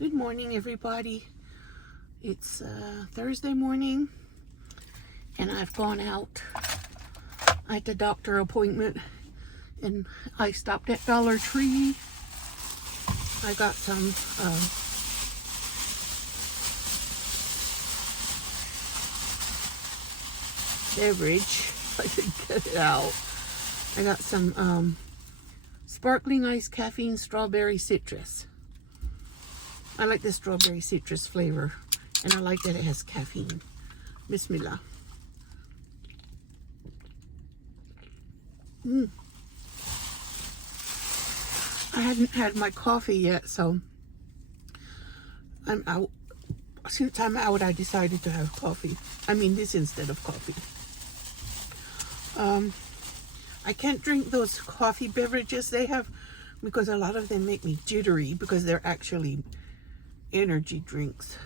Good morning, everybody. It's Thursday morning, and I've gone out. I had a doctor appointment, and I stopped at Dollar Tree. I got some beverage. I can get it out. I got some sparkling iced caffeine strawberry citrus. I like the strawberry citrus flavor, and I like that it has caffeine. Bismillah. I hadn't had my coffee yet, so I'm out. Since I'm out, I decided to have coffee. I mean, this instead of coffee. I can't drink those coffee beverages they have because a lot of them make me jittery because they're actually energy drinks.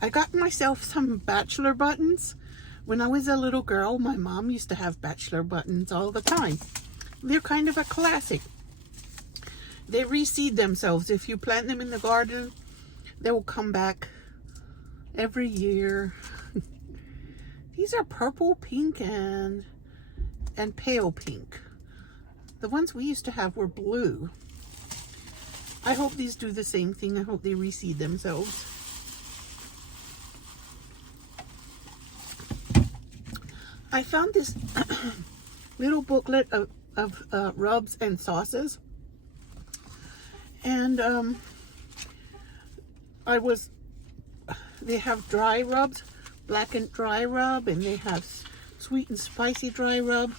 I got myself some Bachelor buttons. When I was a little girl, my mom used to have Bachelor buttons all the time. They're kind of a classic. They reseed themselves. If you plant them in the garden, they will come back every year. These are purple, pink, and pale pink. The ones we used to have were blue. I hope these do the same thing. I hope they reseed themselves. I found this little booklet of rubs and sauces. And they have dry rubs, blackened dry rub, and they have sweet and spicy dry rub.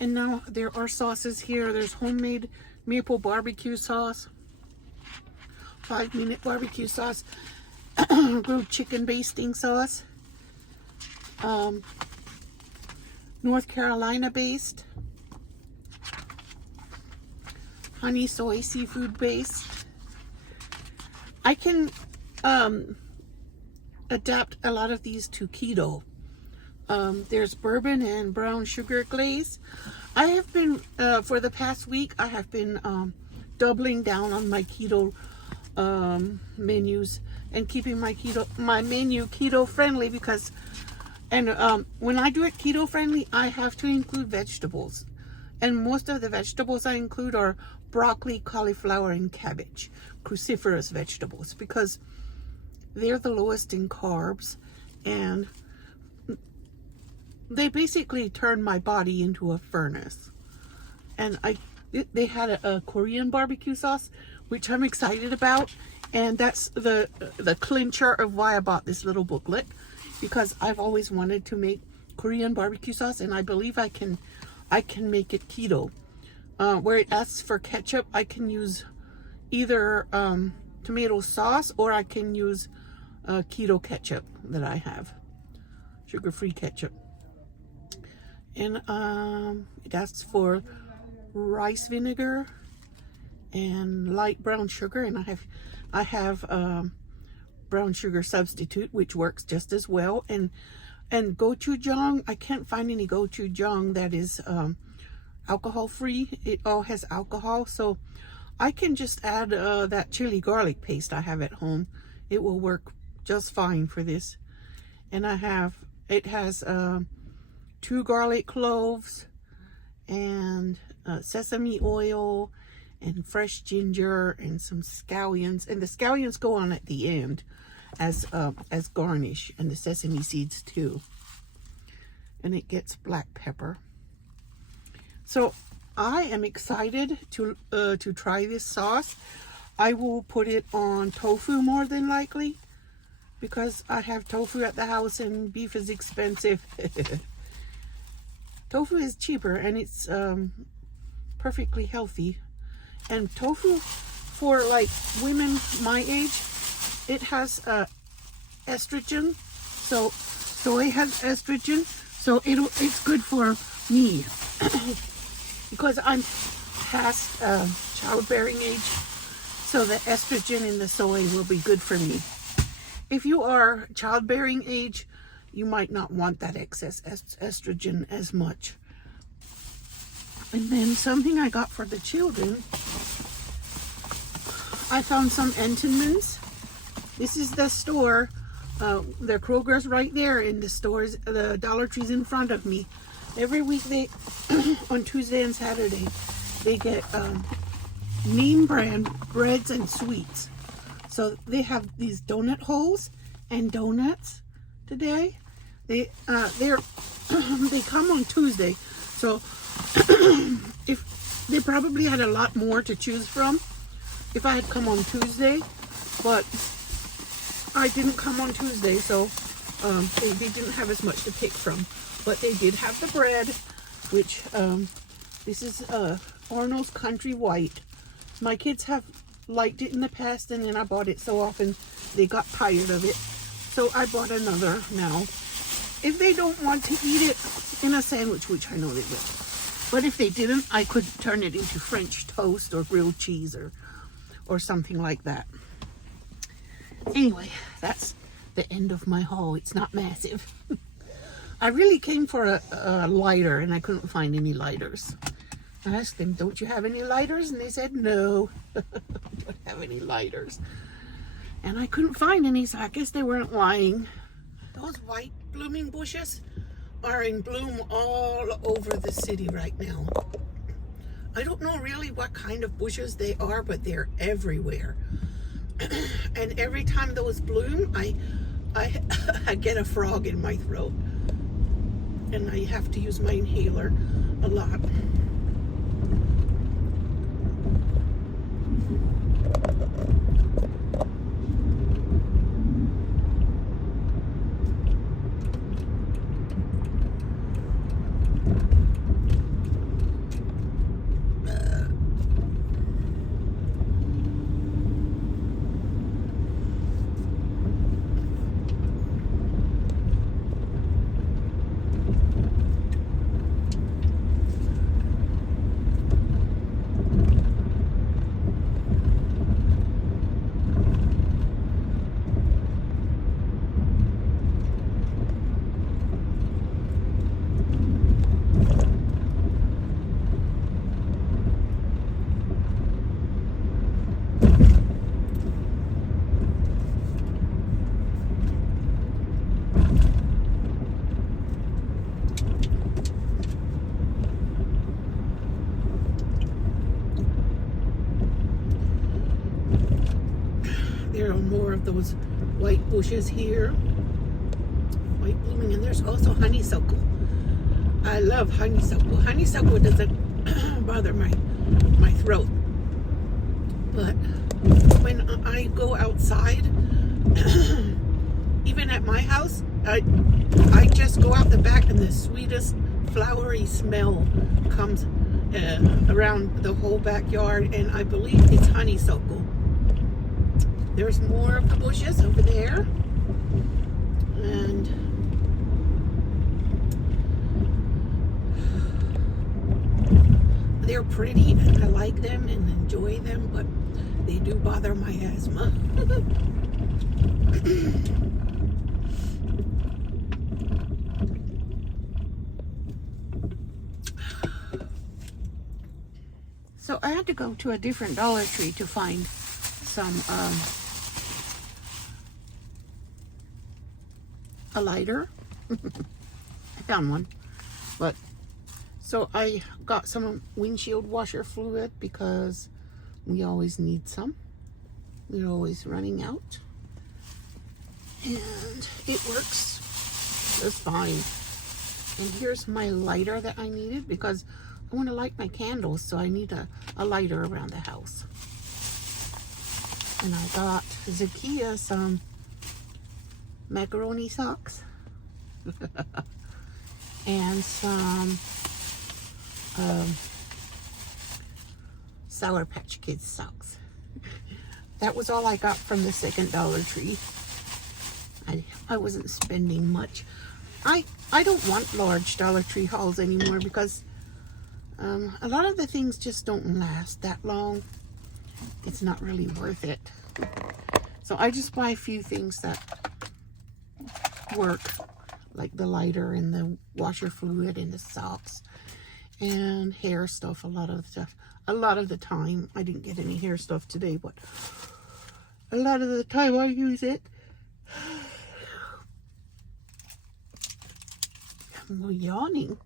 And now there are sauces here. There's homemade maple barbecue sauce, 5-minute barbecue sauce, grilled chicken basting sauce, North Carolina based, honey soy seafood based. I can adapt a lot of these to keto. There's bourbon and brown sugar glaze. I have been, for the past week, I have been doubling down on my keto menus and keeping my menu keto friendly because, when I do it keto friendly, I have to include vegetables. And most of the vegetables I include are broccoli, cauliflower, and cabbage, cruciferous vegetables, because they're the lowest in carbs, and they basically turn my body into a furnace. And they had a Korean barbecue sauce, which I'm excited about, and that's the clincher of why I bought this little booklet, because I've always wanted to make Korean barbecue sauce, and I believe I can make it keto. Where it asks for ketchup, I can use either tomato sauce, or I can use keto ketchup that I have, sugar-free ketchup. And it asks for rice vinegar and light brown sugar, and I have brown sugar substitute, which works just as well. And gochujang, I can't find any gochujang that is alcohol free. It all has alcohol, so I can just add that chili garlic paste I have at home. It will work just fine for this. And it has 2 garlic cloves and sesame oil and fresh ginger and some scallions, and the scallions go on at the end as garnish, and the sesame seeds too. And it gets black pepper. So I am excited to try this sauce. I will put it on tofu more than likely, because I have tofu at the house and beef is expensive. Tofu is cheaper, and it's perfectly healthy. And tofu, for like women my age, it has estrogen. So soy has estrogen, so it's good for me because I'm past childbearing age. So the estrogen in the soy will be good for me. If you are childbearing age, you might not want that excess estrogen as much. And then something I got for the children, I found some Entenmann's. This is the store. The Kroger's right there, and the stores, the Dollar Tree's in front of me. Every week they, on Tuesday and Saturday, they get name brand breads and sweets. So they have these donut holes and donuts today. They they come on Tuesday. So if they probably had a lot more to choose from if I had come on Tuesday, but I didn't come on Tuesday, so they didn't have as much to pick from. But they did have the bread, which this is Arnold's Country White. My kids have liked it in the past, and then I bought it so often they got tired of it. So I bought another now. If they don't want to eat it in a sandwich, which I know they will, but if they didn't, I could turn it into French toast or grilled cheese or something like that. Anyway, that's the end of my haul. It's not massive. I really came for a lighter, and I couldn't find any lighters. I asked them, don't you have any lighters? And they said, no, don't have any lighters. And I couldn't find any, so I guess they weren't lying. Those white blooming bushes are in bloom all over the city right now. I don't know really what kind of bushes they are, but they're everywhere. And every time those bloom, I get a frog in my throat. And I have to use my inhaler a lot. There are more of those white bushes here, white blooming, and there's also honeysuckle. I love honeysuckle. Honeysuckle doesn't bother my throat, but when I go outside, even at my house, I just go out the back, and the sweetest flowery smell comes around the whole backyard, and I believe it's honeysuckle. There's more of the bushes over there, and they're pretty, and I like them and enjoy them, but they do bother my asthma. So I had to go to a different Dollar Tree to find some a lighter. I found one, but so I got some windshield washer fluid because we always need some. We're always running out, and it works just fine. And here's my lighter that I needed because I want to light my candles, so I need a lighter around the house. And I got Zakia some macaroni socks and some Sour Patch Kids socks. That was all I got from the second Dollar Tree. I wasn't spending much. I don't want large Dollar Tree hauls anymore because a lot of the things just don't last that long. It's not really worth it. So I just buy a few things that work, like the lighter and the washer fluid and the socks. and hair stuff. A lot of the stuff. A lot of the time, I didn't get any hair stuff today, but a lot of the time I use it. I'm yawning.